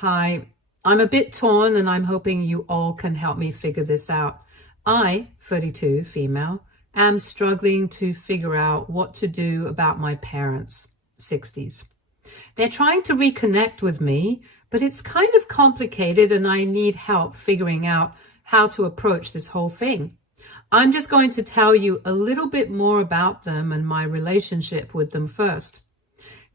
Hi, I'm a bit torn and I'm hoping you all can help me figure this out. I, 32, female, am struggling to figure out what to do about my parents, 60s. They're trying to reconnect with me, but it's kind of complicated and I need help figuring out how to approach this whole thing. I'm just going to tell you a little bit more about them and my relationship with them first.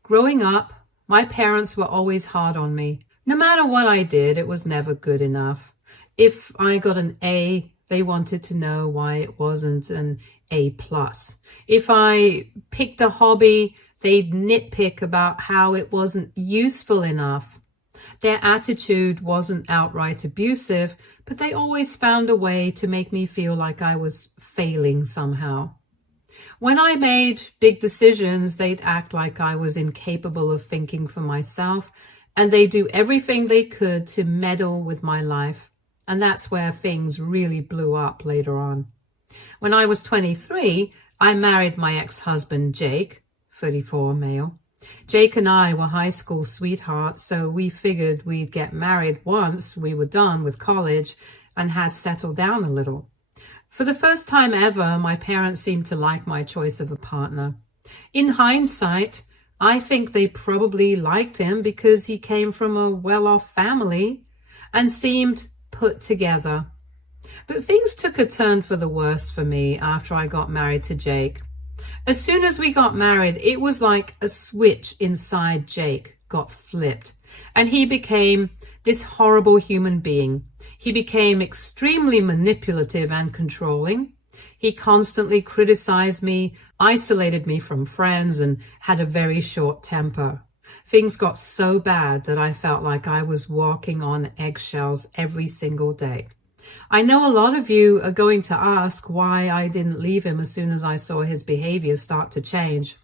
Growing up, my parents were always hard on me. No matter what I did, it was never good enough. If I got an A, they wanted to know why it wasn't an A plus. If I picked a hobby, they'd nitpick about how it wasn't useful enough. Their attitude wasn't outright abusive, but they always found a way to make me feel like I was failing somehow. When I made big decisions, they'd act like I was incapable of thinking for myself, and they'd do everything they could to meddle with my life. And that's where things really blew up later on. When I was 23, I married my ex-husband, Jake, 34 male. Jake and I were high school sweethearts, so we figured we'd get married once we were done with college and had settled down a little. For the first time ever, my parents seemed to like my choice of a partner. In hindsight, I think they probably liked him because he came from a well-off family and seemed put together. But things took a turn for the worse for me after I got married to Jake. As soon as we got married, it was like a switch inside Jake got flipped, and he became this horrible human being. He became extremely manipulative and controlling. He constantly criticized me, isolated me from friends, and had a very short temper. Things got so bad that I felt like I was walking on eggshells every single day. I know a lot of you are going to ask why I didn't leave him as soon as I saw his behavior start to change.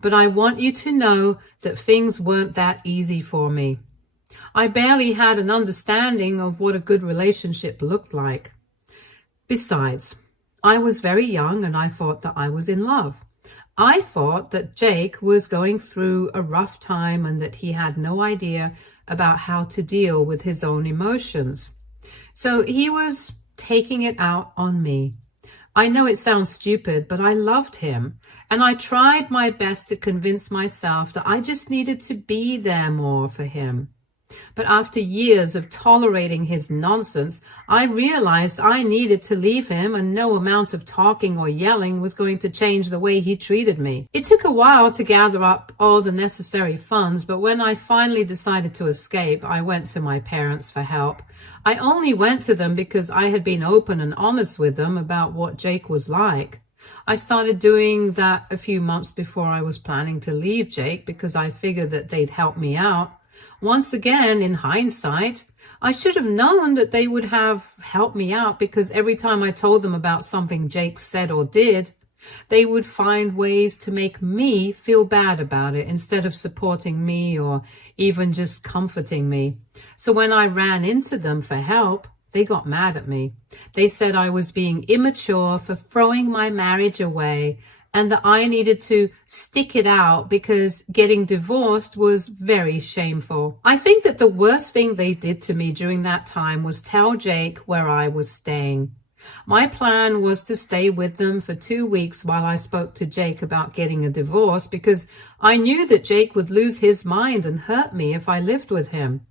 But I want you to know that things weren't that easy for me. I barely had an understanding of what a good relationship looked like. Besides, I was very young and I thought that I was in love. I thought that Jake was going through a rough time and that he had no idea about how to deal with his own emotions. So he was taking it out on me. I know it sounds stupid, but I loved him, and I tried my best to convince myself that I just needed to be there more for him. But after years of tolerating his nonsense, I realized I needed to leave him, and no amount of talking or yelling was going to change the way he treated me. It took a while to gather up all the necessary funds, but when I finally decided to escape, I went to my parents for help. I only went to them because I had been open and honest with them about what Jake was like. I started doing that a few months before I was planning to leave Jake because I figured that they'd help me out. Once again, in hindsight, I should have known that they would have helped me out because every time I told them about something Jake said or did, they would find ways to make me feel bad about it instead of supporting me or even just comforting me. So when I ran into them for help, they got mad at me. They said I was being immature for throwing my marriage away and that I needed to stick it out because getting divorced was very shameful. I think that the worst thing they did to me during that time was tell Jake where I was staying. My plan was to stay with them for 2 weeks while I spoke to Jake about getting a divorce because I knew that Jake would lose his mind and hurt me if I lived with him.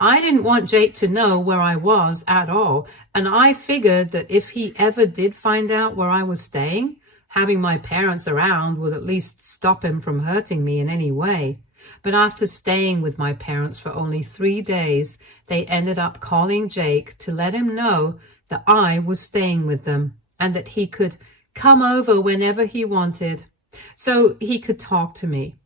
I didn't want Jake to know where I was at all, and I figured that if he ever did find out where I was staying, having my parents around would at least stop him from hurting me in any way. But after staying with my parents for only 3 days, they ended up calling Jake to let him know that I was staying with them and that he could come over whenever he wanted so he could talk to me.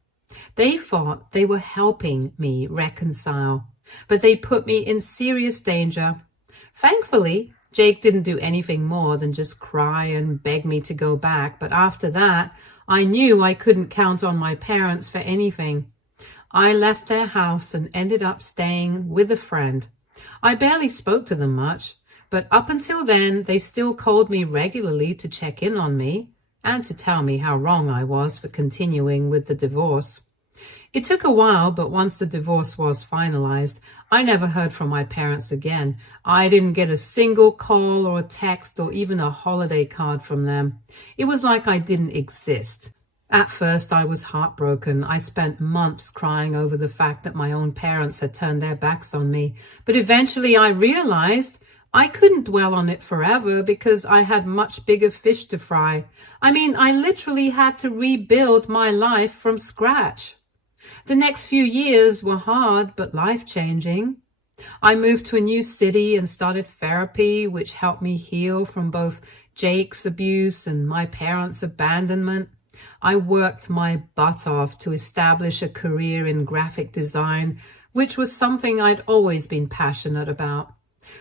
They thought they were helping me reconcile, but they put me in serious danger. Thankfully, Jake didn't do anything more than just cry and beg me to go back, but after that, I knew I couldn't count on my parents for anything. I left their house and ended up staying with a friend. I barely spoke to them much, but up until then, they still called me regularly to check in on me and to tell me how wrong I was for continuing with the divorce. It took a while, but once the divorce was finalized, I never heard from my parents again. I didn't get a single call or a text or even a holiday card from them. It was like I didn't exist. At first, I was heartbroken. I spent months crying over the fact that my own parents had turned their backs on me. But eventually I realized I couldn't dwell on it forever because I had much bigger fish to fry. I mean, I literally had to rebuild my life from scratch. The next few years were hard, but life-changing. I moved to a new city and started therapy, which helped me heal from both Jake's abuse and my parents' abandonment. I worked my butt off to establish a career in graphic design, which was something I'd always been passionate about.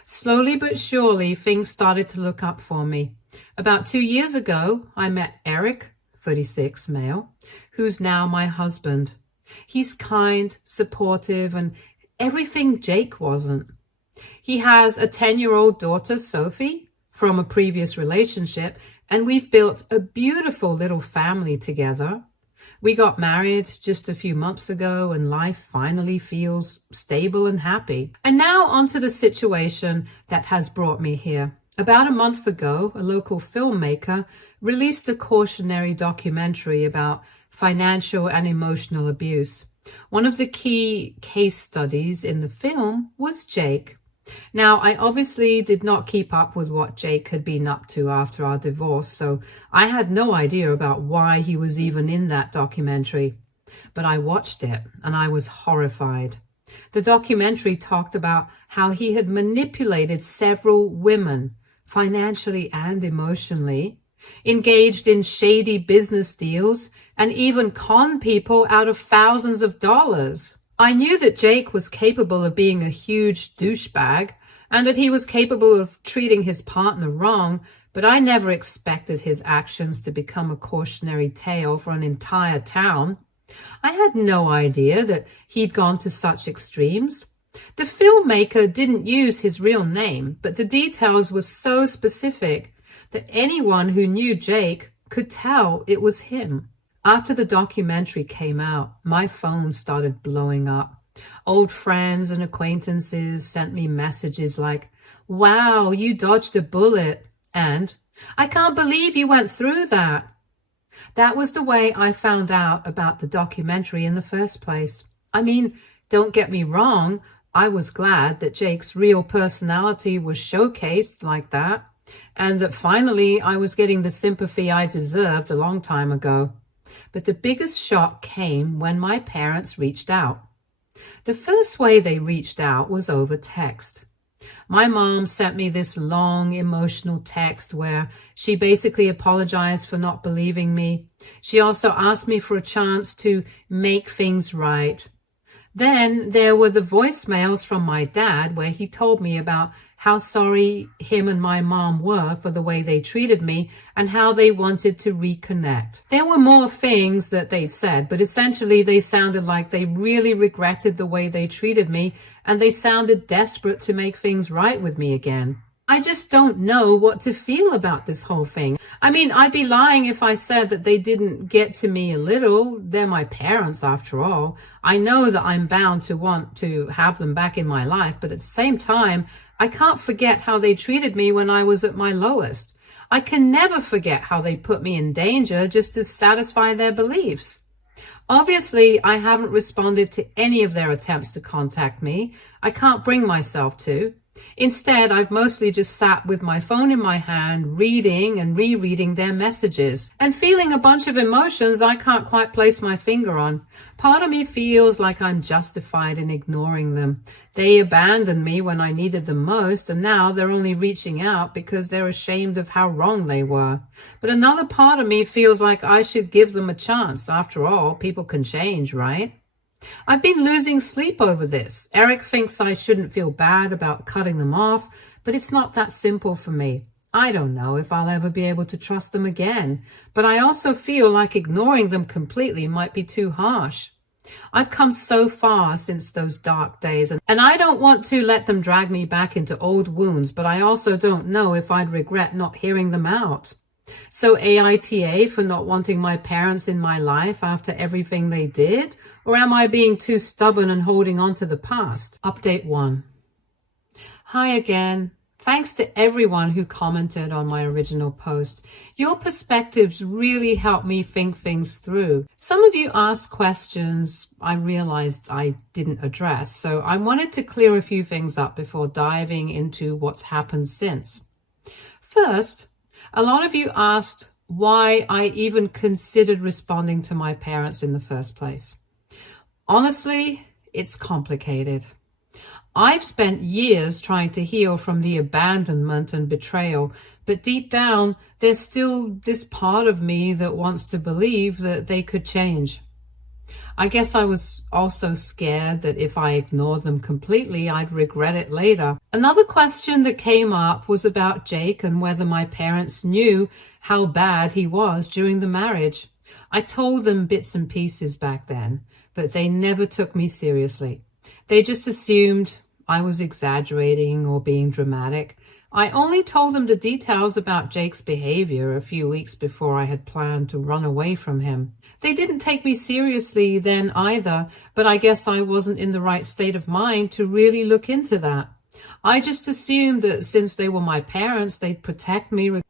Slowly but surely, things started to look up for me. About 2 years ago, I met Eric, 36, male, who's now my husband. He's kind, supportive, and everything Jake wasn't. He has a 10-year-old daughter, Sophie, from a previous relationship, and we've built a beautiful little family together. We got married just a few months ago, and life finally feels stable and happy. And now onto the situation that has brought me here. About a month ago, a local filmmaker released a cautionary documentary about financial and emotional abuse. One of the key case studies in the film was Jake. Now, I obviously did not keep up with what Jake had been up to after our divorce, so I had no idea about why he was even in that documentary. But I watched it, and I was horrified. The documentary talked about how he had manipulated several women, financially and emotionally, engaged in shady business deals, and even con people out of thousands of dollars. I knew that Jake was capable of being a huge douchebag and that he was capable of treating his partner wrong, but I never expected his actions to become a cautionary tale for an entire town. I had no idea that he'd gone to such extremes. The filmmaker didn't use his real name, but the details were so specific that anyone who knew Jake could tell it was him. After the documentary came out, my phone started blowing up. Old friends and acquaintances sent me messages like, "Wow, you dodged a bullet," and "I can't believe you went through that." That was the way I found out about the documentary in the first place. I mean, don't get me wrong, I was glad that Jake's real personality was showcased like that, and that finally I was getting the sympathy I deserved a long time ago. But the biggest shock came when my parents reached out. The first way they reached out was over text. My mom sent me this long emotional text where she basically apologized for not believing me. She also asked me for a chance to make things right. Then there were the voicemails from my dad where he told me about how sorry him and my mom were for the way they treated me and how they wanted to reconnect. There were more things that they'd said, but essentially they sounded like they really regretted the way they treated me and they sounded desperate to make things right with me again. I just don't know what to feel about this whole thing. I mean, I'd be lying if I said that they didn't get to me a little. They're my parents, after all. I know that I'm bound to want to have them back in my life, but at the same time, I can't forget how they treated me when I was at my lowest. I can never forget how they put me in danger just to satisfy their beliefs. Obviously, I haven't responded to any of their attempts to contact me. I can't bring myself to. Instead, I've mostly just sat with my phone in my hand, reading and rereading their messages and feeling a bunch of emotions I can't quite place my finger on. Part of me feels like I'm justified in ignoring them. They abandoned me when I needed them most, and now they're only reaching out because they're ashamed of how wrong they were. But another part of me feels like I should give them a chance. After all, people can change, right? I've been losing sleep over this. Eric thinks I shouldn't feel bad about cutting them off, but it's not that simple for me. I don't know if I'll ever be able to trust them again, but I also feel like ignoring them completely might be too harsh. I've come so far since those dark days, and I don't want to let them drag me back into old wounds, but I also don't know if I'd regret not hearing them out. So AITA for not wanting my parents in my life after everything they did? Or am I being too stubborn and holding on to the past? Update 1. Hi again. Thanks to everyone who commented on my original post. Your perspectives really helped me think things through. Some of you asked questions I realized I didn't address, so I wanted to clear a few things up before diving into what's happened since. First, a lot of you asked why I even considered responding to my parents in the first place. Honestly, it's complicated. I've spent years trying to heal from the abandonment and betrayal, but deep down, there's still this part of me that wants to believe that they could change. I guess I was also scared that if I ignored them completely, I'd regret it later. Another question that came up was about Jake and whether my parents knew how bad he was during the marriage. I told them bits and pieces back then, but they never took me seriously. They just assumed I was exaggerating or being dramatic. I only told them the details about Jake's behavior a few weeks before I had planned to run away from him. They didn't take me seriously then either, but I guess I wasn't in the right state of mind to really look into that. I just assumed that since they were my parents, they'd protect me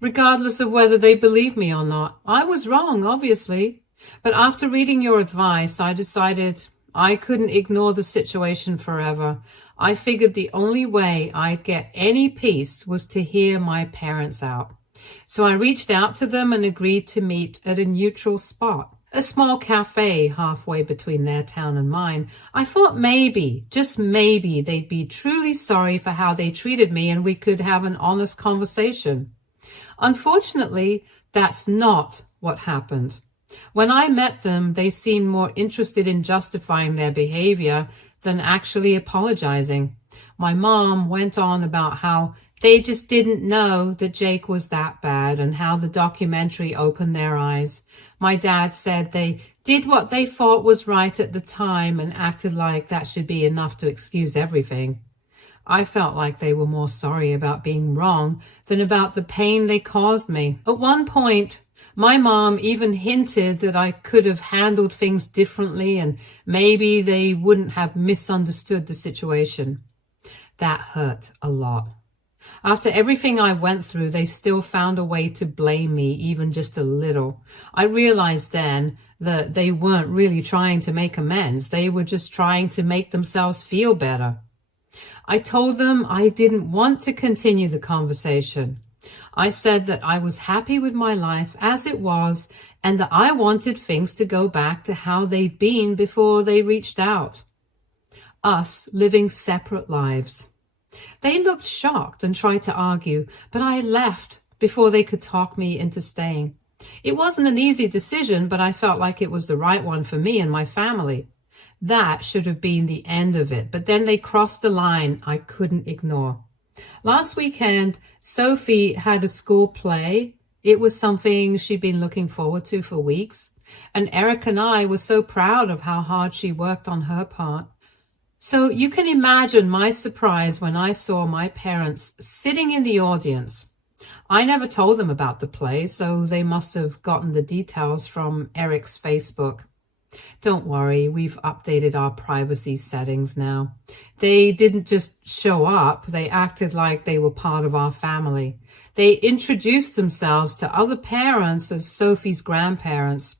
regardless of whether they believed me or not. I was wrong, obviously, but after reading your advice, I decided I couldn't ignore the situation forever. I figured the only way I'd get any peace was to hear my parents out. So I reached out to them and agreed to meet at a neutral spot, a small cafe halfway between their town and mine. I thought maybe, just maybe, they'd be truly sorry for how they treated me and we could have an honest conversation. Unfortunately, that's not what happened. When I met them, they seemed more interested in justifying their behavior than actually apologizing. My mom went on about how they just didn't know that Jake was that bad and how the documentary opened their eyes. My dad said they did what they thought was right at the time and acted like that should be enough to excuse everything. I felt like they were more sorry about being wrong than about the pain they caused me. At one point, my mom even hinted that I could have handled things differently and maybe they wouldn't have misunderstood the situation. That hurt a lot. After everything I went through, they still found a way to blame me, even just a little. I realized then that they weren't really trying to make amends. They were just trying to make themselves feel better. I told them I didn't want to continue the conversation. I said that I was happy with my life as it was and that I wanted things to go back to how they'd been before they reached out. Us living separate lives. They looked shocked and tried to argue, but I left before they could talk me into staying. It wasn't an easy decision, but I felt like it was the right one for me and my family. That should have been the end of it, but then they crossed a line I couldn't ignore. Last weekend, Sophie had a school play. It was something she'd been looking forward to for weeks, and Eric and I were so proud of how hard she worked on her part. So you can imagine my surprise when I saw my parents sitting in the audience. I never told them about the play, so they must have gotten the details from Eric's Facebook. Don't worry, we've updated our privacy settings now. They didn't just show up, they acted like they were part of our family. They introduced themselves to other parents as Sophie's grandparents.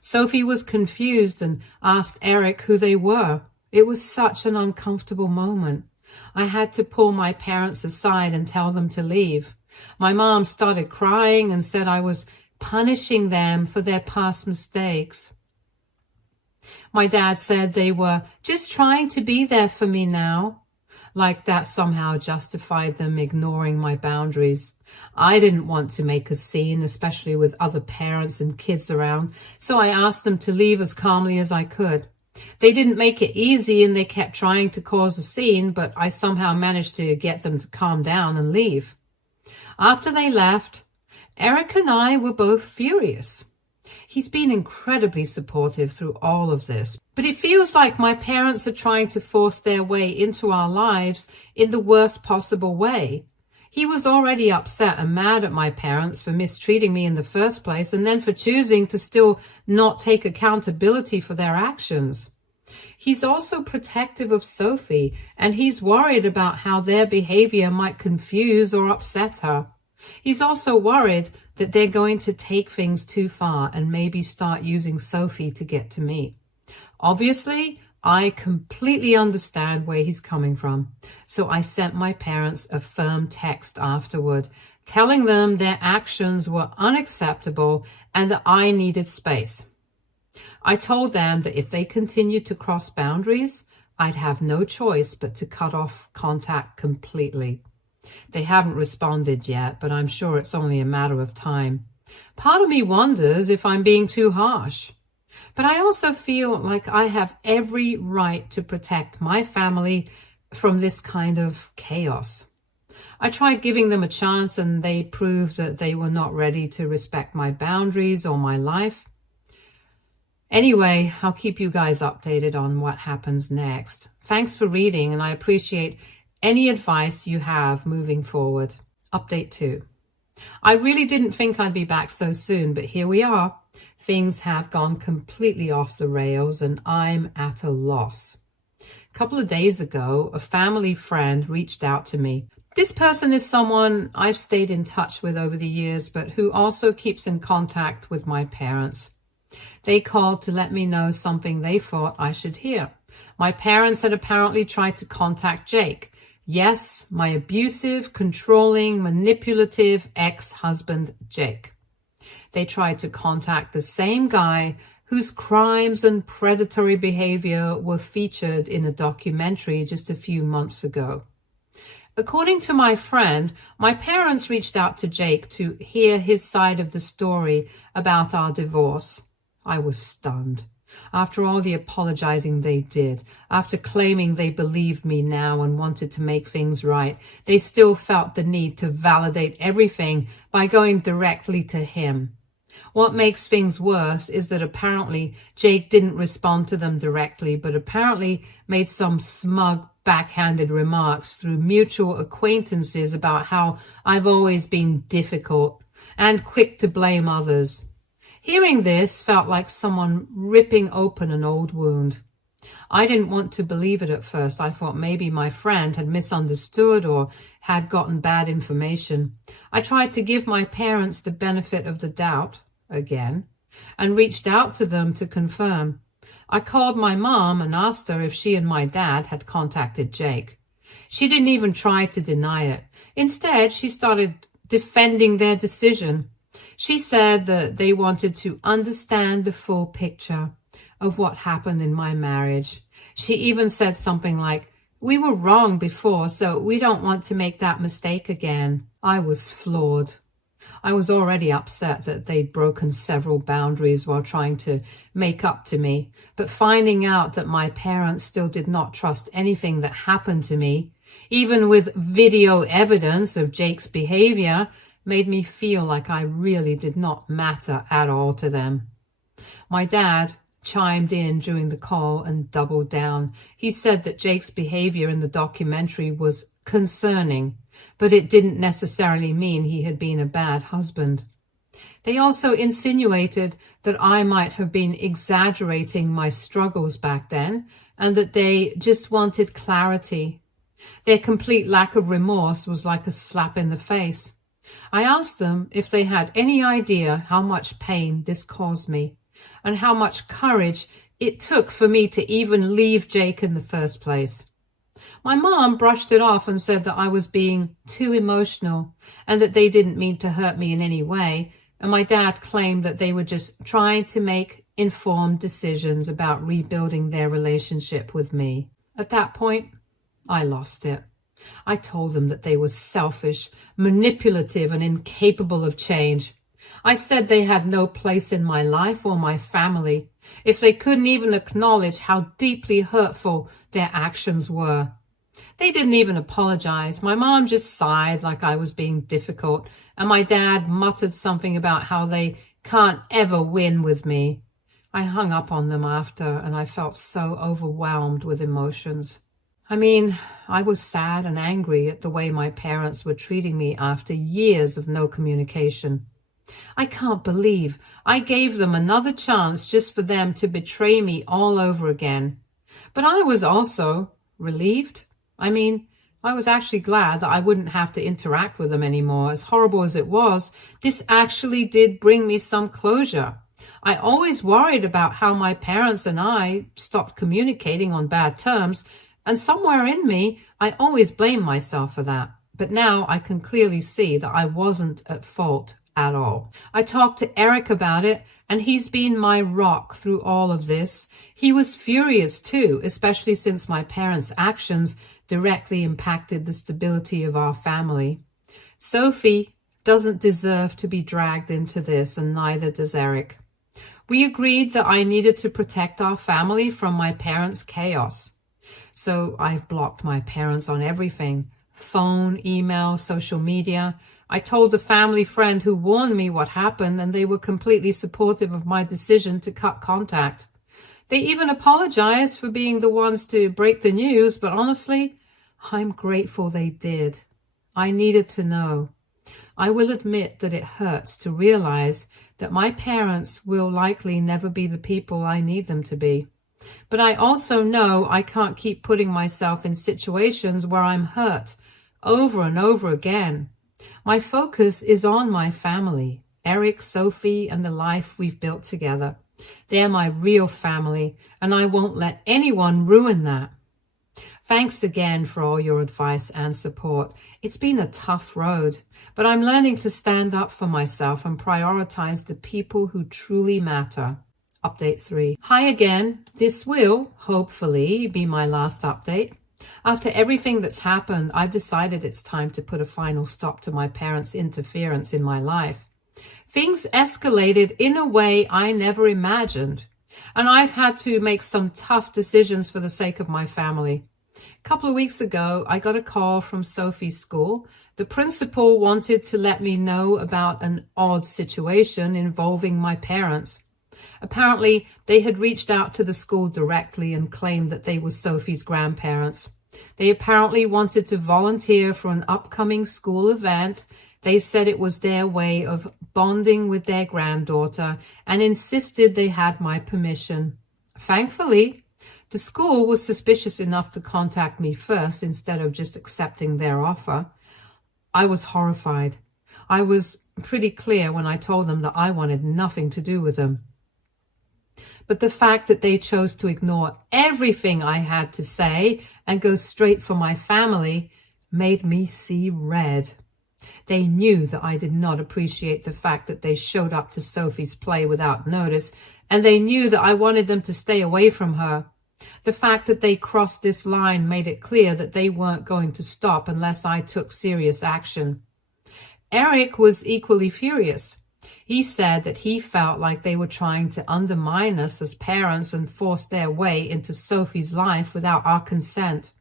Sophie was confused and asked Eric who they were. It was such an uncomfortable moment. I had to pull my parents aside and tell them to leave. My mom started crying and said I was punishing them for their past mistakes. My dad said they were just trying to be there for me now, like that somehow justified them ignoring my boundaries. I didn't want to make a scene, especially with other parents and kids around, so I asked them to leave as calmly as I could. They didn't make it easy and they kept trying to cause a scene, but I somehow managed to get them to calm down and leave. After they left, Eric and I were both furious. He's been incredibly supportive through all of this, but it feels like my parents are trying to force their way into our lives in the worst possible way. He was already upset and mad at my parents for mistreating me in the first place, and then for choosing to still not take accountability for their actions. He's also protective of Sophie, and he's worried about how their behavior might confuse or upset her. He's also worried that they're going to take things too far and maybe start using Sophie to get to me. Obviously, I completely understand where he's coming from, so I sent my parents a firm text afterward, telling them their actions were unacceptable and that I needed space. I told them that if they continued to cross boundaries, I'd have no choice but to cut off contact completely. They haven't responded yet, but I'm sure it's only a matter of time. Part of me wonders if I'm being too harsh. But I also feel like I have every right to protect my family from this kind of chaos. I tried giving them a chance, and they proved that they were not ready to respect my boundaries or my life. Anyway, I'll keep you guys updated on what happens next. Thanks for reading, and I appreciate any advice you have moving forward. Update 2. I really didn't think I'd be back so soon, but here we are. Things have gone completely off the rails, and I'm at a loss. A couple of days ago, a family friend reached out to me. This person is someone I've stayed in touch with over the years, but who also keeps in contact with my parents. They called to let me know something they thought I should hear. My parents had apparently tried to contact Jake. Yes, my abusive, controlling, manipulative ex-husband, Jake. They tried to contact the same guy whose crimes and predatory behavior were featured in a documentary just a few months ago. According to my friend, my parents reached out to Jake to hear his side of the story about our divorce. I was stunned. After all the apologizing they did, after claiming they believed me now and wanted to make things right, they still felt the need to validate everything by going directly to him. What makes things worse is that apparently Jake didn't respond to them directly, but apparently made some smug, backhanded remarks through mutual acquaintances about how I've always been difficult and quick to blame others. Hearing this felt like someone ripping open an old wound. I didn't want to believe it at first. I thought maybe my friend had misunderstood or had gotten bad information. I tried to give my parents the benefit of the doubt, again, and reached out to them to confirm. I called my mom and asked her if she and my dad had contacted Jake. She didn't even try to deny it. Instead, she started defending their decision. She said that they wanted to understand the full picture of what happened in my marriage. She even said something like, "We were wrong before, so we don't want to make that mistake again." I was floored. I was already upset that they'd broken several boundaries while trying to make up to me, but finding out that my parents still did not trust anything that happened to me, even with video evidence of Jake's behavior, made me feel like I really did not matter at all to them. My dad chimed in during the call and doubled down. He said that Jake's behavior in the documentary was concerning, but it didn't necessarily mean he had been a bad husband. They also insinuated that I might have been exaggerating my struggles back then and that they just wanted clarity. Their complete lack of remorse was like a slap in the face. I asked them if they had any idea how much pain this caused me and how much courage it took for me to even leave Jake in the first place. My mom brushed it off and said that I was being too emotional and that they didn't mean to hurt me in any way, and my dad claimed that they were just trying to make informed decisions about rebuilding their relationship with me. At that point, I lost it. I told them that they were selfish, manipulative, and incapable of change. I said they had no place in my life or my family if they couldn't even acknowledge how deeply hurtful their actions were. They didn't even apologize. My mom just sighed like I was being difficult, and my dad muttered something about how they can't ever win with me. I hung up on them after, and I felt so overwhelmed with emotions. I mean, I was sad and angry at the way my parents were treating me after years of no communication. I can't believe I gave them another chance just for them to betray me all over again. But I was also relieved. I was actually glad that I wouldn't have to interact with them anymore. As horrible as it was, this actually did bring me some closure. I always worried about how my parents and I stopped communicating on bad terms, and somewhere in me, I always blamed myself for that. But now I can clearly see that I wasn't at fault at all. I talked to Eric about it, and he's been my rock through all of this. He was furious too, especially since my parents' actions directly impacted the stability of our family. Sophie doesn't deserve to be dragged into this, and neither does Eric. We agreed that I needed to protect our family from my parents' chaos. So I've blocked my parents on everything: phone, email, social media. I told the family friend who warned me what happened, and they were completely supportive of my decision to cut contact. They even apologized for being the ones to break the news, but honestly, I'm grateful they did. I needed to know. I will admit that it hurts to realize that my parents will likely never be the people I need them to be. But I also know I can't keep putting myself in situations where I'm hurt over and over again. My focus is on my family, Eric, Sophie, and the life we've built together. They're my real family, and I won't let anyone ruin that. Thanks again for all your advice and support. It's been a tough road, but I'm learning to stand up for myself and prioritize the people who truly matter. Update 3. Hi again. This will, hopefully, be my last update. After everything that's happened, I've decided it's time to put a final stop to my parents' interference in my life. Things escalated in a way I never imagined, and I've had to make some tough decisions for the sake of my family. A couple of weeks ago, I got a call from Sophie's school. The principal wanted to let me know about an odd situation involving my parents. Apparently, they had reached out to the school directly and claimed that they were Sophie's grandparents. They apparently wanted to volunteer for an upcoming school event. They said it was their way of bonding with their granddaughter and insisted they had my permission. Thankfully, the school was suspicious enough to contact me first instead of just accepting their offer. I was horrified. I was pretty clear when I told them that I wanted nothing to do with them. But the fact that they chose to ignore everything I had to say and go straight for my family made me see red. They knew that I did not appreciate the fact that they showed up to Sophie's play without notice, and they knew that I wanted them to stay away from her. The fact that they crossed this line made it clear that they weren't going to stop unless I took serious action. Eric was equally furious. He said that he felt like they were trying to undermine us as parents and force their way into Sophie's life without our consent.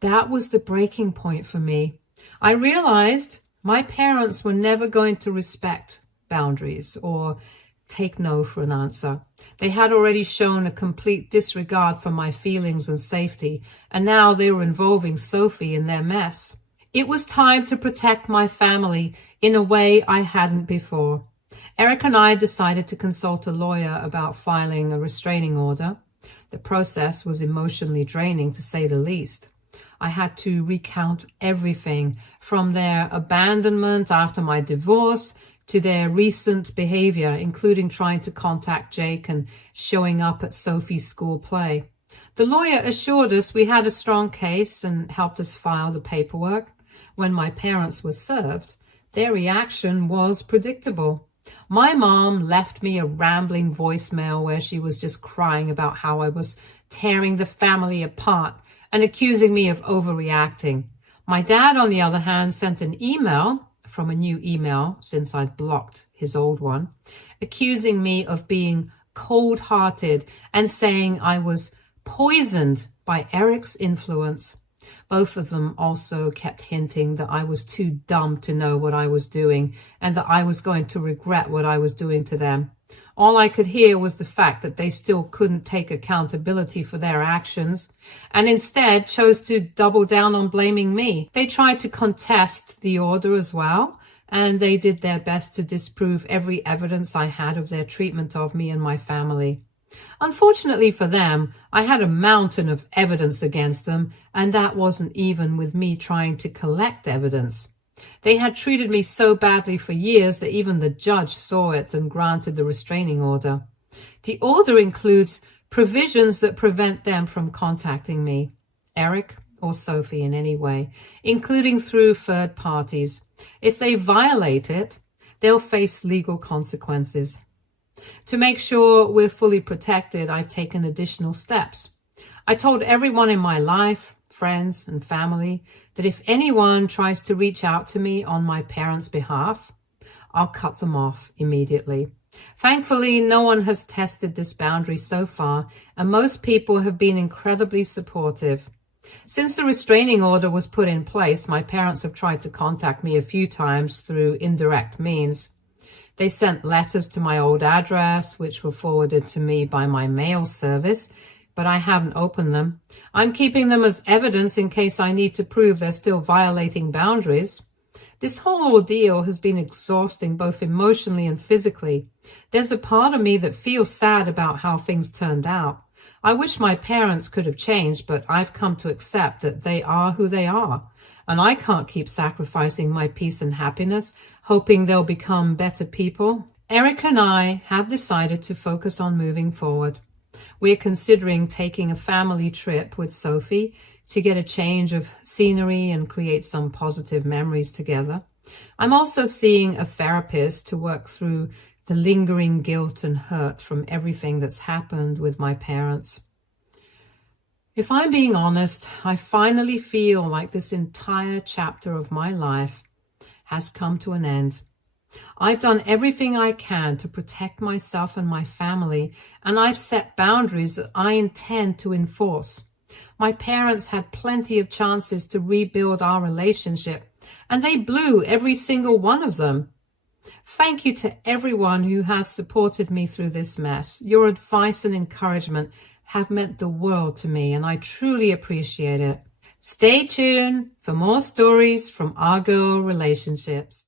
That was the breaking point for me. I realized my parents were never going to respect boundaries or take no for an answer. They had already shown a complete disregard for my feelings and safety, and now they were involving Sophie in their mess. It was time to protect my family in a way I hadn't before. Eric and I decided to consult a lawyer about filing a restraining order. The process was emotionally draining, to say the least. I had to recount everything, from their abandonment after my divorce to their recent behavior, including trying to contact Jake and showing up at Sophie's school play. The lawyer assured us we had a strong case and helped us file the paperwork. When my parents were served, their reaction was predictable. My mom left me a rambling voicemail where she was just crying about how I was tearing the family apart and accusing me of overreacting. My dad, on the other hand, sent an email from a new email, since I'd blocked his old one, accusing me of being cold-hearted and saying I was poisoned by Eric's influence. Both of them also kept hinting that I was too dumb to know what I was doing and that I was going to regret what I was doing to them. All I could hear was the fact that they still couldn't take accountability for their actions and instead chose to double down on blaming me. They tried to contest the order as well, and they did their best to disprove every evidence I had of their treatment of me and my family. Unfortunately for them, I had a mountain of evidence against them, and that wasn't even with me trying to collect evidence. They had treated me so badly for years that even the judge saw it and granted the restraining order. The order includes provisions that prevent them from contacting me, Eric or Sophie, in any way, including through third parties. If they violate it, they'll face legal consequences. To make sure we're fully protected, I've taken additional steps. I told everyone in my life, friends and family, that if anyone tries to reach out to me on my parents' behalf, I'll cut them off immediately. Thankfully, no one has tested this boundary so far, and most people have been incredibly supportive. Since the restraining order was put in place, my parents have tried to contact me a few times through indirect means. They sent letters to my old address, which were forwarded to me by my mail service, but I haven't opened them. I'm keeping them as evidence in case I need to prove they're still violating boundaries. This whole ordeal has been exhausting both emotionally and physically. There's a part of me that feels sad about how things turned out. I wish my parents could have changed, but I've come to accept that they are who they are, and I can't keep sacrificing my peace and happiness, hoping they'll become better people. Eric and I have decided to focus on moving forward. We're considering taking a family trip with Sophie to get a change of scenery and create some positive memories together. I'm also seeing a therapist to work through the lingering guilt and hurt from everything that's happened with my parents. If I'm being honest, I finally feel like this entire chapter of my life has come to an end. I've done everything I can to protect myself and my family, and I've set boundaries that I intend to enforce. My parents had plenty of chances to rebuild our relationship, and they blew every single one of them. Thank you to everyone who has supported me through this mess. Your advice and encouragement have meant the world to me, and I truly appreciate it. Stay tuned for more stories from Our Girl Relationships.